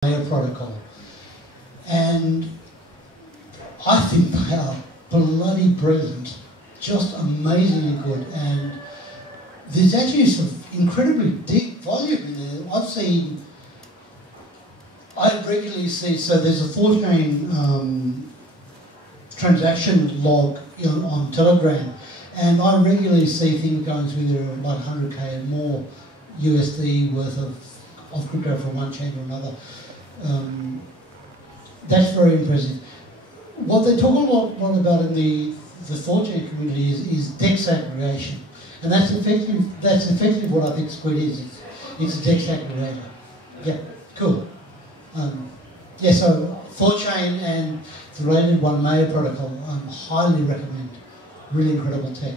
protocol, and I think they are bloody brilliant, just amazingly good, and there's actually some incredibly deep volume in there. I regularly see, so there's a thought-chain transaction log on Telegram, and I regularly see things going through there of like 100k and more USD worth of crypto from one chain to another. That's very impressive. What they talk a lot about in the thought-chain community is DEX aggregation, and that's effectively what I think Squid is. It's a DEX aggregator. Yeah, cool. Yeah, so thought-chain and the related one, Maya protocol, I highly recommend. Really incredible tech.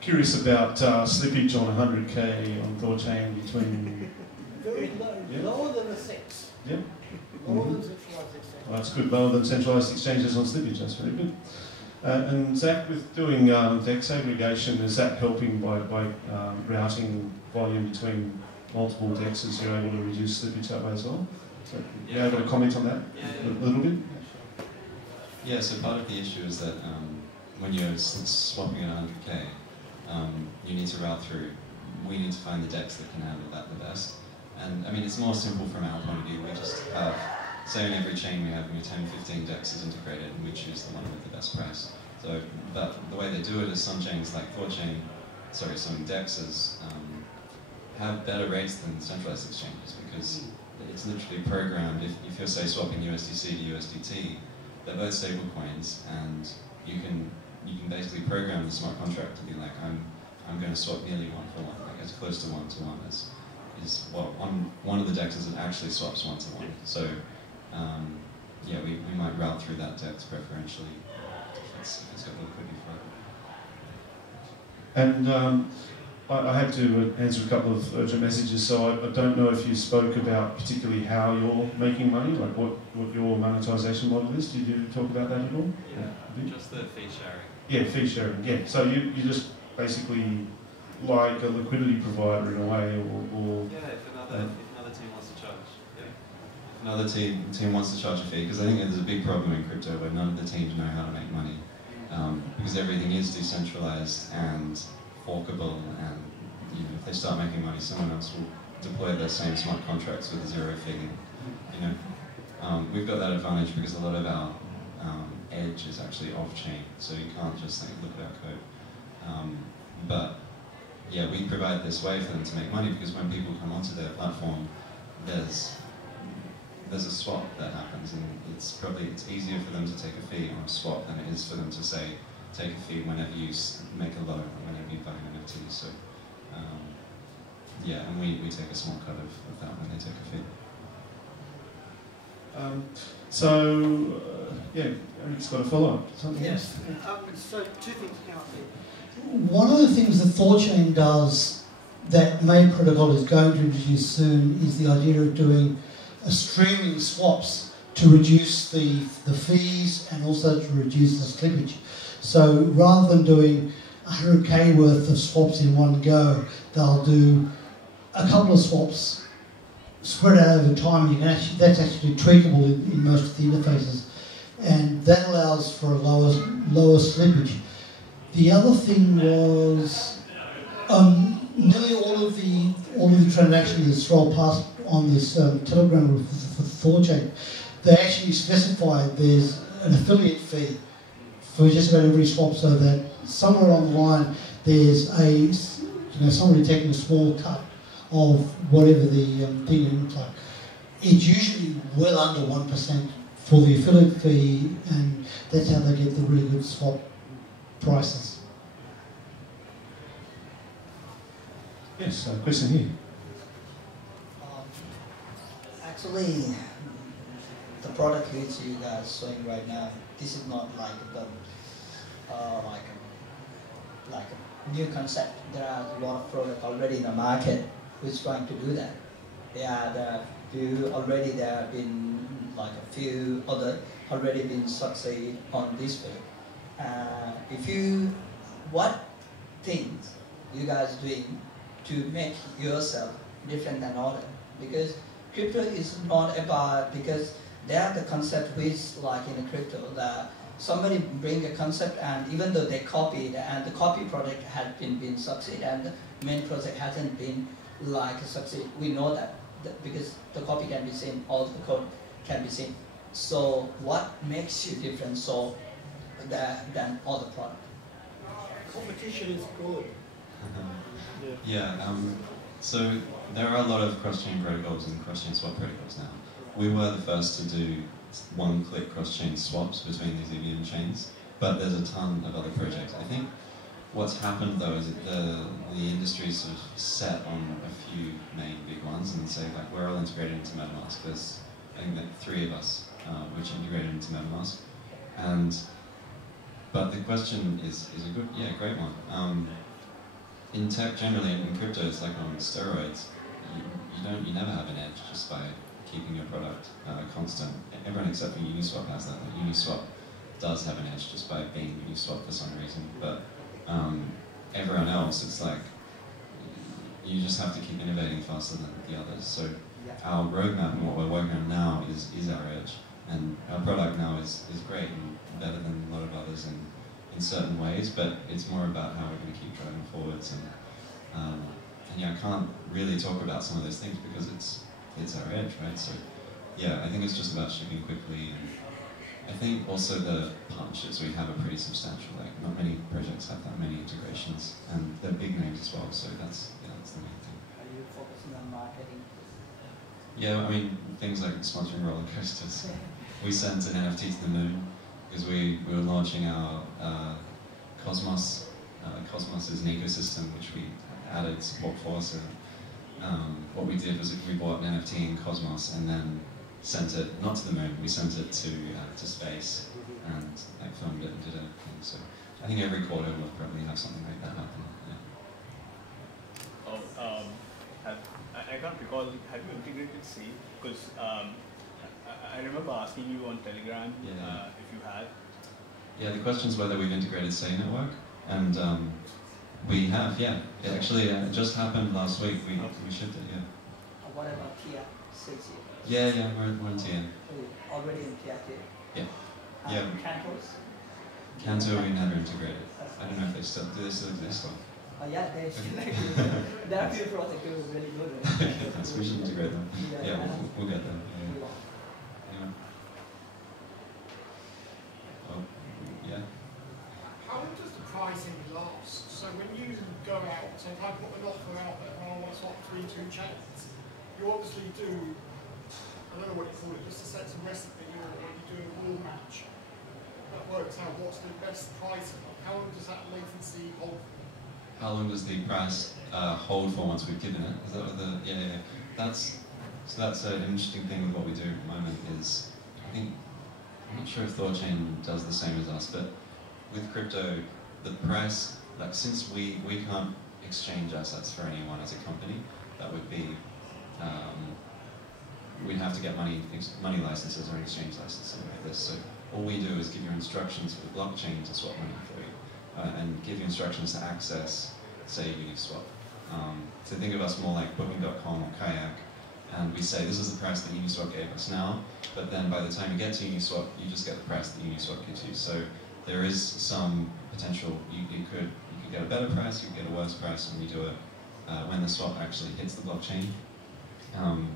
Curious about slippage on 100k on thought-chain between... Very low, yeah. Lower than a 6. Yep. Lower than centralized exchanges. Well, that's good, lower than centralized exchanges on slippage, that's very good. And Zach, with doing DEX aggregation, is that helping by routing volume between multiple DEXs, you're able to reduce slippage that way as well? So, you able to comment on that a little bit? Yeah, so part of the issue is that when you're swapping at 100k, you need to route through. We need to find the DEX that can handle that the best. And I mean, it's more simple from our point of view. We just have, say in every chain we have 10, 15 DEXs integrated, and we choose the one with the best price. So, but the way they do it is some chains like some DEXs have better rates than centralized exchanges, because it's literally programmed. If you're, say, swapping USDC to USDT, they're both stable coins, and you can basically program the smart contract to be like, I'm going to swap nearly 1-for-1, like as close to 1-to-1 as is one of the DEXs that actually swaps 1-to-1. So yeah, we might route through that DEX preferentially if it's got liquidity for it. And I had to answer a couple of urgent messages, so I don't know if you spoke about particularly how you're making money, like what your monetization model is. Did you talk about that at all? Yeah, just the fee sharing. Yeah, fee sharing, yeah. So you just basically like a liquidity provider in a way, or yeah, if another team wants to charge. Yeah. If another team wants to charge a fee, because I think there's a big problem in crypto where none of the teams know how to make money, because everything is decentralized and forkable, and if they start making money, someone else will deploy their same smart contracts with a zero fee. We've got that advantage because a lot of our edge is actually off-chain, so you can't just look at our code. But yeah, we provide this way for them to make money, because when people come onto their platform, there's a swap that happens, and it's easier for them to take a fee on a swap than it is for them to say take a fee whenever you make a loan or whenever you buy an NFT. So yeah, and we take a small cut of that when they take a fee. Yeah, it's got a follow-up. Yes. So two things came up here. One of the things that thought-chain does that Maya protocol is going to introduce soon is the idea of doing streaming swaps to reduce the fees and also to reduce the slippage. So rather than doing 100k worth of swaps in one go, they'll do a couple of swaps spread out over time. That's actually tweakable in most of the interfaces, and that allows for a lower slippage. The other thing was nearly all of the transactions that roll past on this Telegram group for thought-chain, they actually specify there's an affiliate fee for just about every swap, so that somewhere along the line there's somebody taking a small cut of whatever the thing looks like. It's usually well under 1% for the affiliate fee, and that's how they get the really good swap prices. Yes, question here. Actually, the product which you guys are showing right now, this is not like a new concept. There are a lot of products already in the market which is trying to do that. There have been like a few other already been succeed on this way. What things you guys doing to make yourself different than other. Because crypto is not about, because they are the concept which, like in a crypto, that somebody bring a concept and even though they copy it and the copy project had been succeed and the main project hasn't been like a succeed, we know that because the copy can be seen, all the code can be seen. So what makes you different than other product? Competition is good. So there are a lot of cross-chain protocols and cross-chain swap protocols now. We were the first to do one-click cross-chain swaps between these EVM chains, but there's a ton of other projects. I think what's happened though is that the industry's sort of set on a few main big ones and say like we're all integrated into MetaMask. There's I think like 3 of us which are integrated into MetaMask, but the question is a good, great one. In tech generally, in crypto, it's like on steroids. You never have an edge just by keeping your product constant. Everyone except for Uniswap has that. Like Uniswap does have an edge just by being Uniswap for some reason, but everyone else, it's like you just have to keep innovating faster than the others. So our roadmap and what we're working on now is our edge, and our product now is great and better than a lot of others in certain ways, but it's more about how we're going to keep driving forwards. And I can't really talk about some of those things because it's our edge, right? So I think it's just about shipping quickly, and I think also the partnerships we have are pretty substantial. Like not many projects have that many integrations, and they're big names as well. So that's the main thing. Are you focusing on marketing? Yeah, I mean things like sponsoring roller coasters. We sent an NFT to the moon because we were launching our Cosmos. Cosmos is an ecosystem which we added support for. So what we did was we bought an NFT in Cosmos and then sent it, not to the moon, we sent it to space and like filmed it and did a thing. So I think every quarter we'll probably have something like that happen. I can't recall, have you integrated C? Because I remember asking you on Telegram if you had. Yeah, the question is whether we've integrated Say Network, and we have, It actually just happened last week. We shipped it, What about Tier 6? Yeah, we're in Tier. Oh, already in Tier 2? Yeah. Cantos? Canto we never integrated. I don't know if they still exist. Oh yeah, they still exist. There are few projects that are really good. We should integrate them. We'll get them. How long does the pricing last? So when you go out, so if I put an offer out there and I want to swap between 2 chains, you obviously do, I don't know what you call it, just a set of recipe or you do a wall match that works out what's the best pricing. How long does that latency hold? How long does the price hold for once we've given it? Is that what the That's an interesting thing with what we do at the moment is, I'm not sure if ThoughtChain does the same as us, but with crypto, the price, like since we can't exchange assets for anyone as a company, that would be, we'd have to get money licenses or exchange licenses, something like this. So all we do is give you instructions for the blockchain to swap money for you, and give you instructions to access, say, Uniswap. So think of us more like Booking.com or Kayak, and we say this is the price that Uniswap gave us now, but then by the time you get to Uniswap, you just get the price that Uniswap gives you. So there is some potential, you could get a better price, you could get a worse price when you do it, when the swap actually hits the blockchain.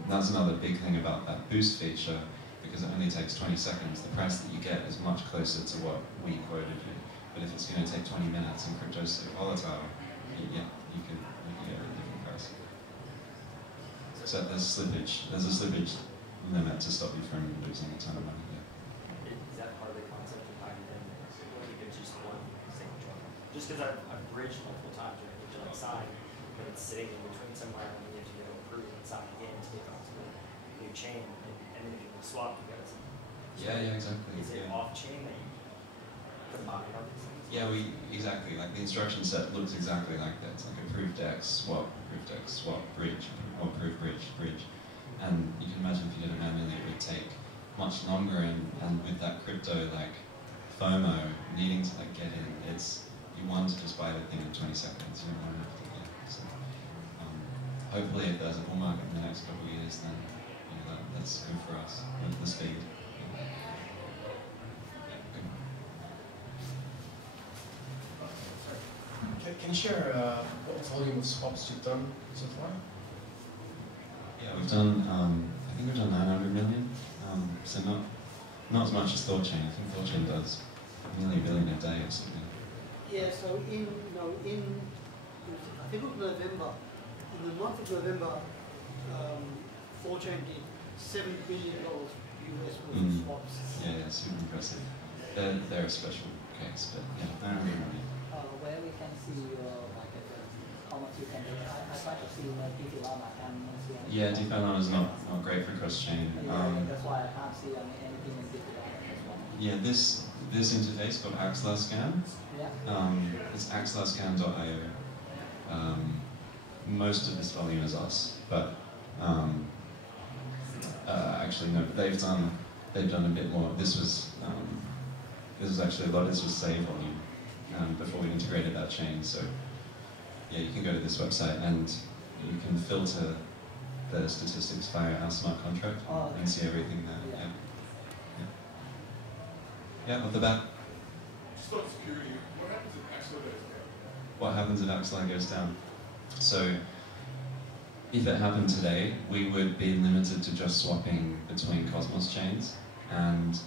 That's another big thing about that boost feature, because it only takes 20 seconds. The price that you get is much closer to what we quoted you. But if it's going to take 20 minutes and crypto's so volatile, you can get a different price. So there's a slippage limit to stop you from losing a ton of money. Is that part of the concept of how you get just one signature? Just because I've bridged multiple times, right? Which like sign, but it's sitting in between somewhere, and you have to go approve and sign again to get onto the new chain, and then if you swap, you guys. Yeah, exactly. Is it off chain that you combine all these things? Yeah, exactly. Like the instruction set looks exactly like that. It's like approved DEX, swap, bridge, or approved bridge. And you can imagine if you did it manually, it would take much longer. And with that crypto like FOMO needing to like get in, you want to just buy the thing in 20 seconds. You don't want to have to. So, hopefully if there's a bull market in the next couple of years, then that's good for us with the speed. Can you share what volume of swaps you've done so far? Yeah, we've done, I think we've done 900 million, so not as much as ThoughtChain. I think ThoughtChain does nearly a billion a day or something. Yeah, so I think it was November, in the month of November, ThoughtChain did $7 billion US worth of swaps. Yeah, super impressive. They're a special case, but yeah, 900 million. Where we can see how much you can do. I try to see plethora and yeah, plethora is not great for cross-chain. That's why I can't see anything in plethora as well. Yeah, this interface called AxelarScan. Yeah. It's axelarscan.io. Most of this volume is us, but actually no, they've done a bit more. This was actually a lot. This was save volume before we integrated that chain. So yeah, you can go to this website and you can filter the statistics via our smart contract and see everything there. Yeah, off the back. Just on security, what happens if Axelar goes down? What happens if Axelar goes down? So, if it happened today, we would be limited to just swapping between Cosmos chains, and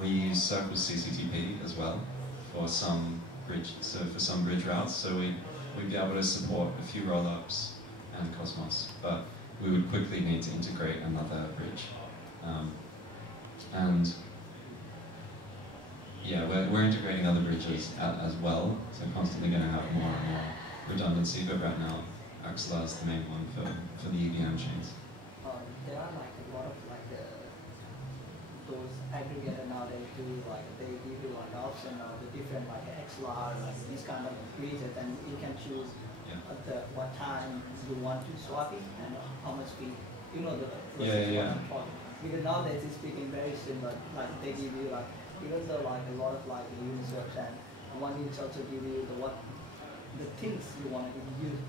we use Circle's CCTP as well for some bridge routes. So we'd be able to support a few rollups and Cosmos, but we would quickly need to integrate another bridge. And yeah, we're integrating other bridges as well, so constantly going to have more and more redundancy, but right now Axelar is the main one for the EVM chains. There are a lot of those aggregator nowadays do they give you an option of the different Axelar, these kind of bridges, and you can choose at what time you want to swap it and how much fee. You know the process I'm talking. Because nowadays it's speaking very similar. They give you even though a lot of Uniswaps and one is also give you the things you want to use.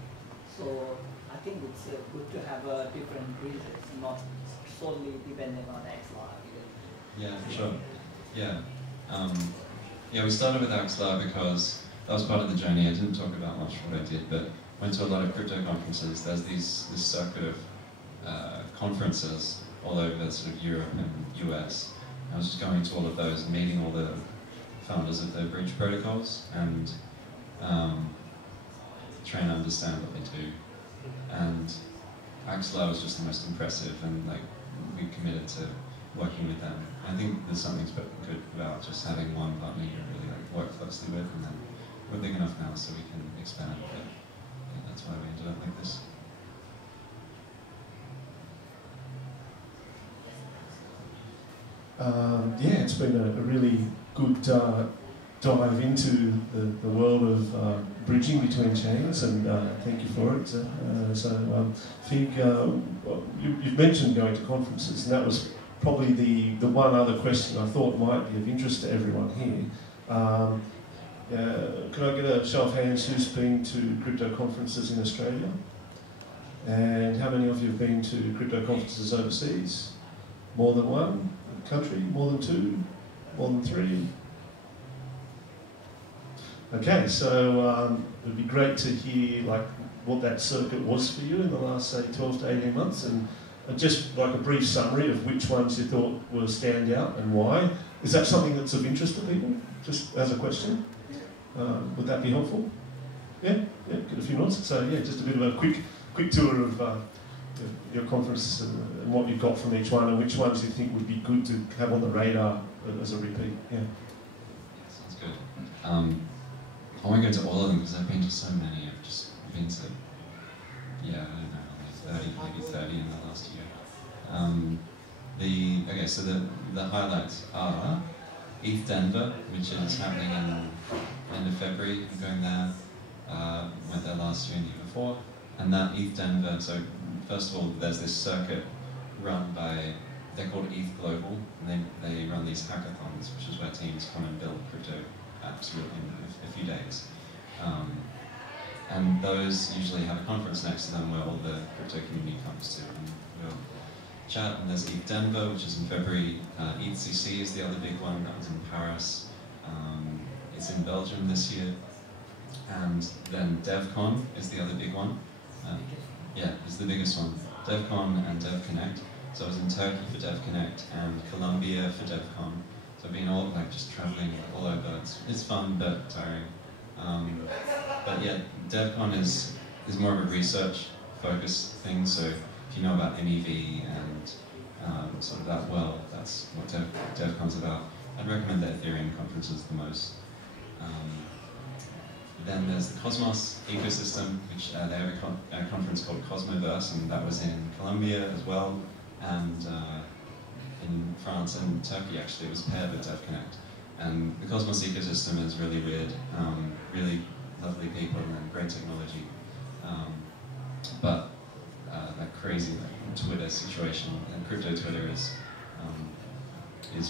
So I think it's good to have different bridges, not solely dependent on Axelar. Yeah, for sure. Yeah. Yeah, we started with Axelar because that was part of the journey. I didn't talk about much what I did, but went to a lot of crypto conferences. There's this circuit of conferences all over sort of Europe and US. I was just going to all of those and meeting all the founders of the bridge protocols and trying to understand what they do. And Axelar was just the most impressive, and we committed to working with them. I think there's something good about just having one partner you really work closely with, and then we're big enough now so we can expand. But yeah, that's why we ended up like this. Yeah, it's been a really good dive into the world of bridging between chains, and thank you for it. Fig, you've mentioned going to conferences, and that was probably the one other question I thought might be of interest to everyone here. Could I get a show of hands who's been to crypto conferences in Australia? And how many of you have been to crypto conferences overseas? More than one country? More than two? More than three? Okay, so it would be great to hear what that circuit was for you in the last, say, 12 to 18 months, and just a brief summary of which ones you thought were stand out and why. Is that something that's of interest to people, just as a question? Would that be helpful? Yeah, get a few nods. So yeah, just a bit of a quick tour of your conference and what you've got from each one, and which ones you think would be good to have on the radar as a repeat. Yeah. Sounds good. I won't go to all of them because I've been to so many. I've just been to, I don't know, maybe 30 in the last year. So the highlights are ETH Denver, which is happening in end of February. I'm going there. Went there last year and the year before. And that ETH Denver, so first of all, there's this circuit run by, they're called ETH Global, and they run these hackathons, which is where teams come and build crypto apps in a few days. And those usually have a conference next to them where all the crypto community comes to. And we'll chat, and there's ETH Denver, which is in February. ETHCC is the other big one, that was in Paris. It's in Belgium this year. And then DevCon is the other big one. Yeah, it's the biggest one. DevCon and DevConnect. So I was in Turkey for DevConnect and Colombia for DevCon. So I've been all just traveling all over. It's fun but tiring. But yeah, DevCon is more of a research-focused thing. So if you know about MEV and sort of that world, that's what DevCon's about. I'd recommend the Ethereum conferences the most. Then there's the Cosmos ecosystem, which they have a conference called Cosmoverse, and that was in Colombia as well, and in France and Turkey actually. It was paired with DevConnect. And the Cosmos ecosystem is really weird, really lovely people and great technology. But that crazy Twitter situation, and crypto Twitter is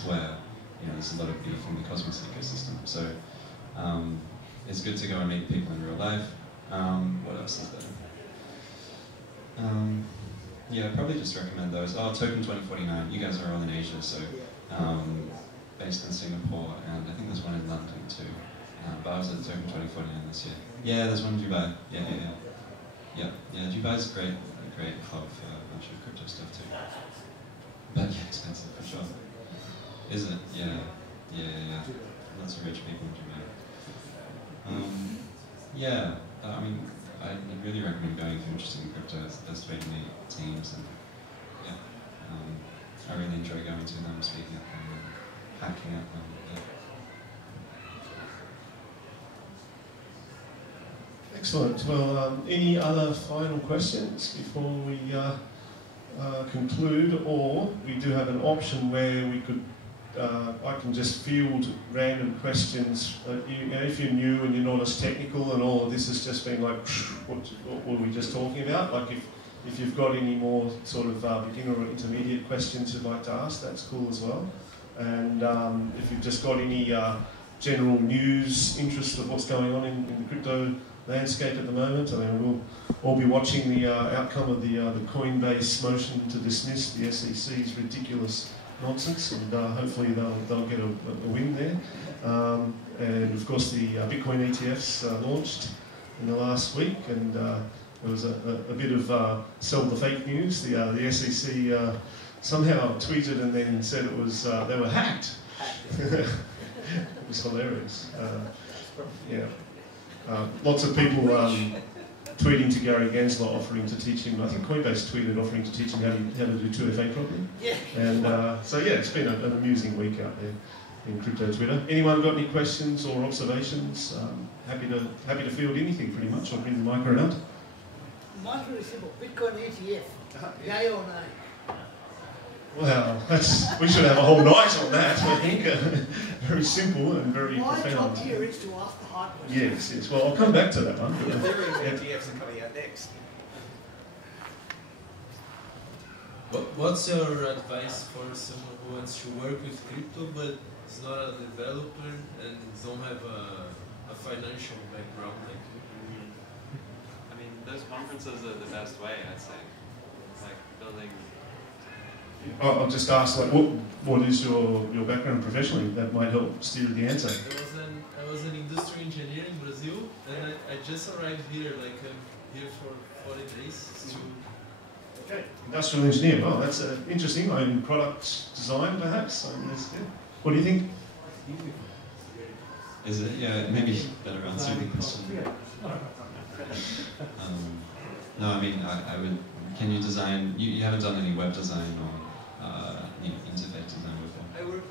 where there's a lot of beef in the Cosmos ecosystem. So it's good to go and meet people in real life. What else is there? Yeah, probably just recommend those. Oh, Token 2049. You guys are all in Asia, so based in Singapore, and I think there's one in London too. But I was at Token 2049 this year. Yeah, there's one in Dubai. Yeah. Dubai's a great hub for a bunch of crypto stuff too. But yeah, expensive for sure. Is it? Yeah. Lots of rich people in Dubai. I mean, I really recommend going if you're interested in crypto. It's the best way to meet teams, and I really enjoy going to them, speaking at them, and hacking at them. Excellent. Well, any other final questions before we conclude? Or we do have an option where we could. I can just field random questions. If you're new and you're not as technical, and all of this has just been like, what were we just talking about? Like if you've got any more sort of beginner or intermediate questions you'd like to ask, that's cool as well. And if you've just got any general news, interest of what's going on in the crypto landscape at the moment, I mean, we'll all be watching the outcome of the Coinbase motion to dismiss the SEC's ridiculous nonsense, and hopefully they'll get a win there. And of course the Bitcoin ETFs launched in the last week, and there was a bit of sell the fake news. The SEC somehow tweeted and then said it was they were hacked. It was hilarious. Lots of people tweeting to Gary Gensler offering to teach him. I think Coinbase tweeted offering to teach him how to do 2FA properly. Yeah. And so yeah, it's been an amusing week out there in crypto Twitter. Anyone got any questions or observations? Happy to field anything pretty much. I'll bring the mic around. Mine's really simple. Bitcoin ETF. Yay or nay? Well, we should have a whole night on that, I think. Very simple and very profound. My job here is to ask the hard questions. Yes. Well, I'll come back to that one. The Ethereum ETFs are coming out next. What's your advice for someone who wants to work with crypto but is not a developer and don't have a financial background like you? I mean, those conferences are the best way, I'd say. It's like building. I'll just ask, like, what is your background professionally? That might help steer the answer. I was an industrial engineer in Brazil, and I just arrived here, like I'm here for 40 days. Okay, industrial engineer. Oh, that's interesting. In product design, perhaps. What do you think? Is it? Yeah, maybe better answer the question. No, I mean, I would. Can you design? You haven't done any web design or interface design before? I work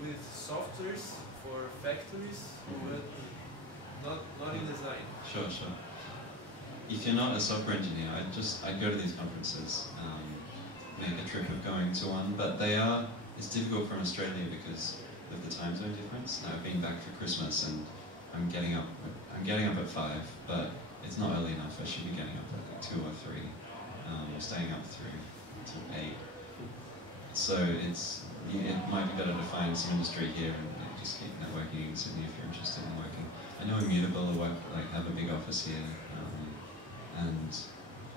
with softwares for factories, but not in design. Sure. If you're not a software engineer, I'd go to these conferences, make a trip of going to one. But it's difficult from Australia because of the time zone difference. I've been back for Christmas and I'm getting up at 5, but it's not early enough. I should be getting up at like 2 or 3. Staying up through until 8. So it might be better to find some industry here and just keep networking in Sydney if you're interested in working. I know Immutable have a big office here. and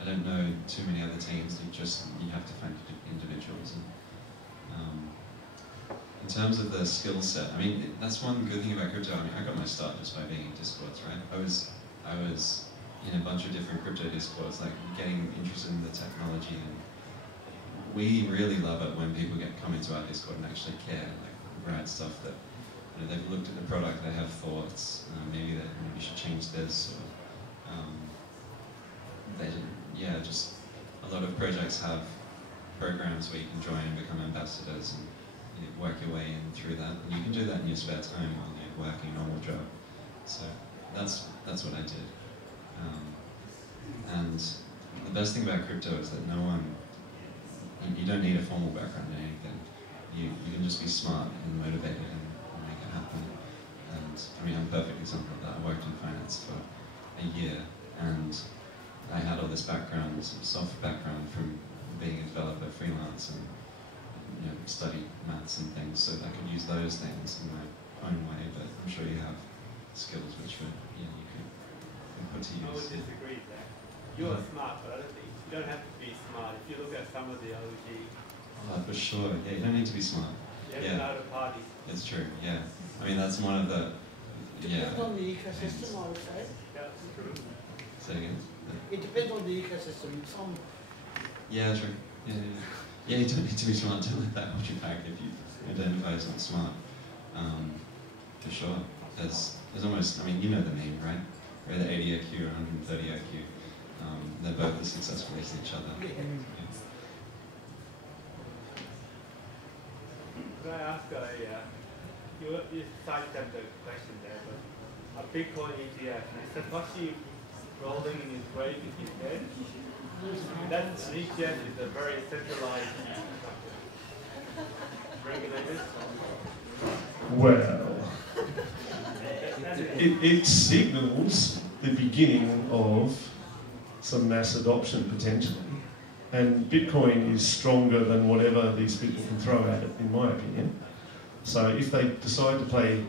I don't know too many other teams. You have to find individuals. And, in terms of the skill set, I mean, that's one good thing about crypto. I mean, I got my start just by being in Discords, right? I was in a bunch of different crypto Discords, like getting interested in the technology, and we really love it when people come into our Discord and actually care, like write stuff that, you know, they've looked at the product, they have thoughts, maybe you should change this, or just a lot of projects have programs where you can join and become ambassadors and work your way in through that. And you can do that in your spare time while you're working a normal job. So that's what I did. And the best thing about crypto is that you don't need a formal background in anything. You can just be smart and motivated and make it happen. And I mean, I'm a perfect example of that. I worked in finance for a year, and I had all this background, some soft background from being a developer, freelance, and study maths and things, so I could use those things in my own way. But I'm sure you have skills which you could put to use. I would disagree there. You are smart, but I don't think you don't have to be smart. If you look at some of the OG. Oh, for sure. Yeah, you don't need to be smart. You have to know the party. It's true. Yeah. I mean, that's one of the. Depends on the ecosystem, I would say. Yeah, true. Say again. It depends on the ecosystem. Some. Yeah, true. Yeah, you don't need to be smart to let that hold you back if you identify as not smart. For sure. There's almost, I mean, you know the meme, right? We're the 80 IQ or 130 IQ. They're both as successful as each other. Yeah. Could I ask you sidestepped the question there, but a Bitcoin ETF, is Satoshi rolling in his grave if he's dead? That an ETF is a very centralized regulated. Well, it signals the beginning of some mass adoption potentially, and Bitcoin is stronger than whatever these people can throw at it, in my opinion. So if they decide to play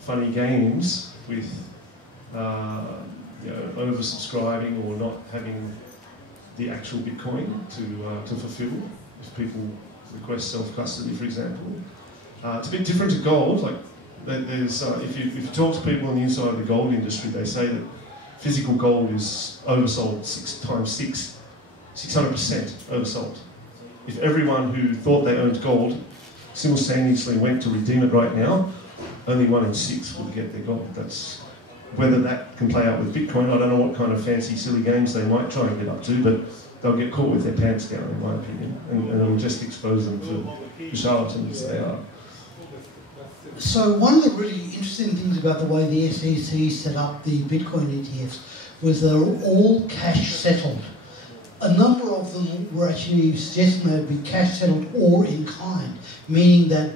funny games with oversubscribing or not having the actual Bitcoin to fulfill, if people request self-custody, for example, it's a bit different to gold. Like there's, if you talk to people on the inside of the gold industry, they say that physical gold is oversold 600% oversold. If everyone who thought they owned gold simultaneously went to redeem it right now, only 1 in 6 would get their gold. That's whether that can play out with Bitcoin. I don't know what kind of fancy, silly games they might try and get up to, but they'll get caught with their pants down, in my opinion, and it'll just expose them to the charlatans they are. So one of the really interesting things about the way the SEC set up the Bitcoin ETFs was they were all cash settled. A number of them were actually suggesting they would be cash settled or in kind, meaning that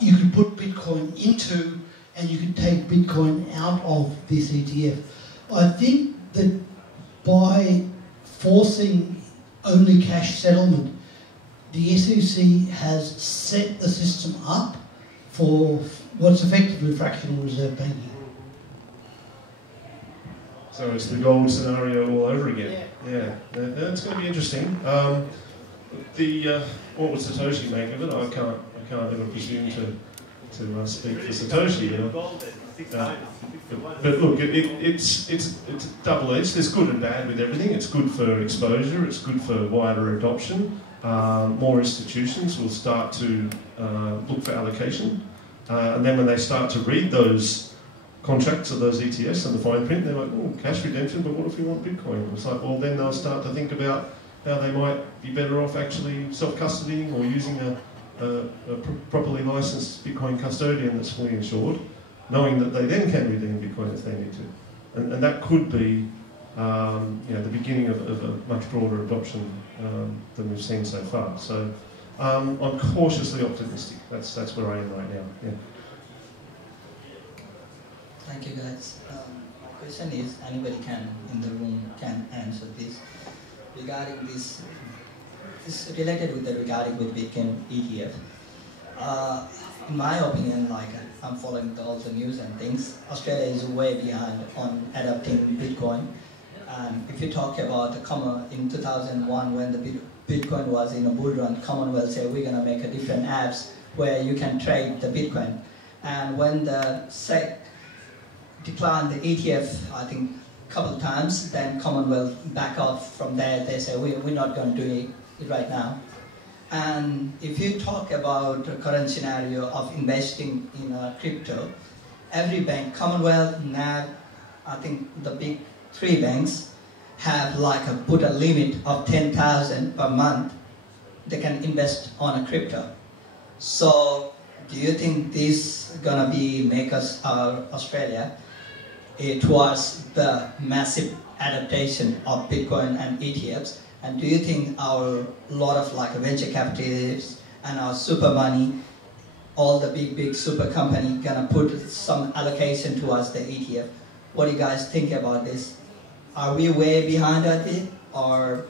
you could put Bitcoin into and you could take Bitcoin out of this ETF. I think that by forcing only cash settlement, the SEC has set the system up for what's effectively fractional reserve banking. So it's the gold scenario all over again. Yeah, it's going to be interesting. What would Satoshi make of it? I can't ever presume to speak for Satoshi. But look, it's double-edged. There's good and bad with everything. It's good for exposure. It's good for wider adoption. More institutions will start to look for allocation, and then when they start to read those contracts of those ETFs and the fine print, they're like, oh, cash redemption, but what if we want Bitcoin? It's like, well, then they'll start to think about how they might be better off actually self-custodying or using a properly licensed Bitcoin custodian that's fully insured, knowing that they then can redeem Bitcoin if they need to. And that could be the beginning of a much broader adoption than we've seen so far. So I'm cautiously optimistic. That's where I am right now. Yeah. Thank you, guys. My question is, anybody in the room can answer this. Regarding this is related with regarding Bitcoin ETF. In my opinion, like I'm following all the news and things, Australia is way behind on adopting Bitcoin. And if you talk about the in 2001 when the Bitcoin was in a bull run, Commonwealth said we're going to make a different apps where you can trade the Bitcoin. And when the SEC declined the ETF, I think a couple of times, then Commonwealth back off from there. They say we're not going to do it right now. And if you talk about the current scenario of investing in crypto, every bank, Commonwealth, NAB, I think the big 3 banks have like put a limit of 10,000 per month they can invest on a crypto. So do you think this is gonna make us Australia towards the massive adaptation of Bitcoin and ETFs? And do you think our lot of like venture capitalists and our super money, all the big super company gonna put some allocation towards the ETF? What do you guys think about this? Are we way behind at it, or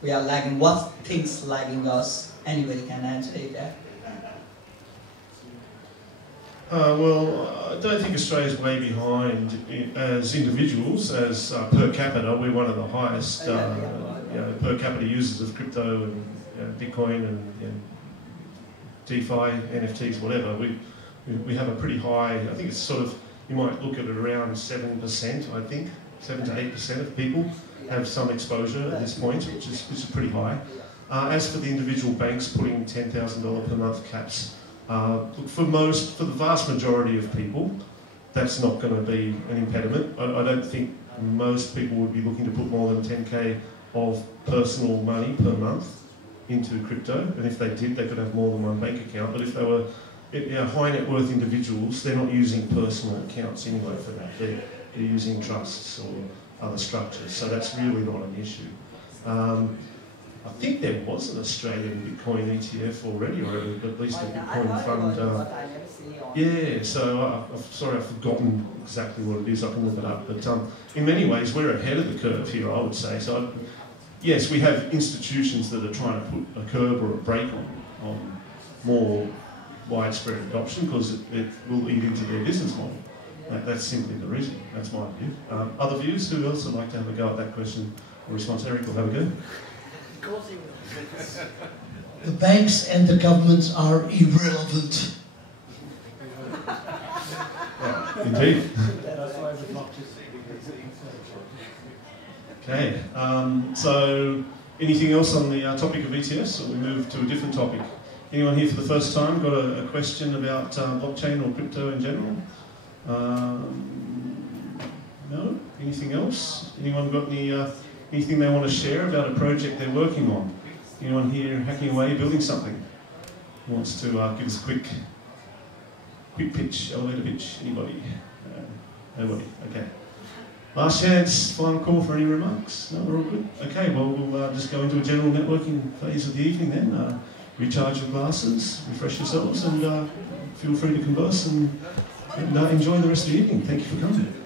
we are lagging? What things lagging us? Anybody can answer it there. Well, I don't think Australia's way behind as individuals. As per capita, we're one of the highest per capita users of crypto and Bitcoin and DeFi, NFTs, whatever. We have a pretty high. I think it's sort of, you might look at it around 7%. I think 7 to 8% of people have some exposure at this point, which is pretty high. As for the individual banks putting $10,000 per month caps. For the vast majority of people, that's not going to be an impediment. I don't think most people would be looking to put more than 10k of personal money per month into crypto, and if they did, they could have more than one bank account. But if they were high net worth individuals, they're not using personal accounts anyway for that. They're using trusts or other structures, so that's really not an issue. I think there was an Australian Bitcoin ETF already, or at least a Bitcoin fund. Yeah, so I'm sorry, I've forgotten exactly what it is. I can look it up. But in many ways, we're ahead of the curve here, I would say. So yes, we have institutions that are trying to put a curb or a brake on more widespread adoption because it will eat into their business model. That's simply the reason. That's my view. Other views? Who else would like to have a go at that question or response? Eric will have a go. The banks and the governments are irrelevant. Yeah, indeed. Okay, so anything else on the topic of ETFs, or we move to a different topic? Anyone here for the first time got a question about blockchain or crypto in general? No? Anything else? Anyone got anything they want to share about a project they're working on? Anyone here hacking away, building something? Who wants to give us a quick pitch, elevator pitch? Anybody? Nobody? Okay. Last chance, final call for any remarks? No, we're all good? Okay, well, we'll just go into a general networking phase of the evening then. Recharge your glasses, refresh yourselves, and feel free to converse and enjoy the rest of the evening. Thank you for coming.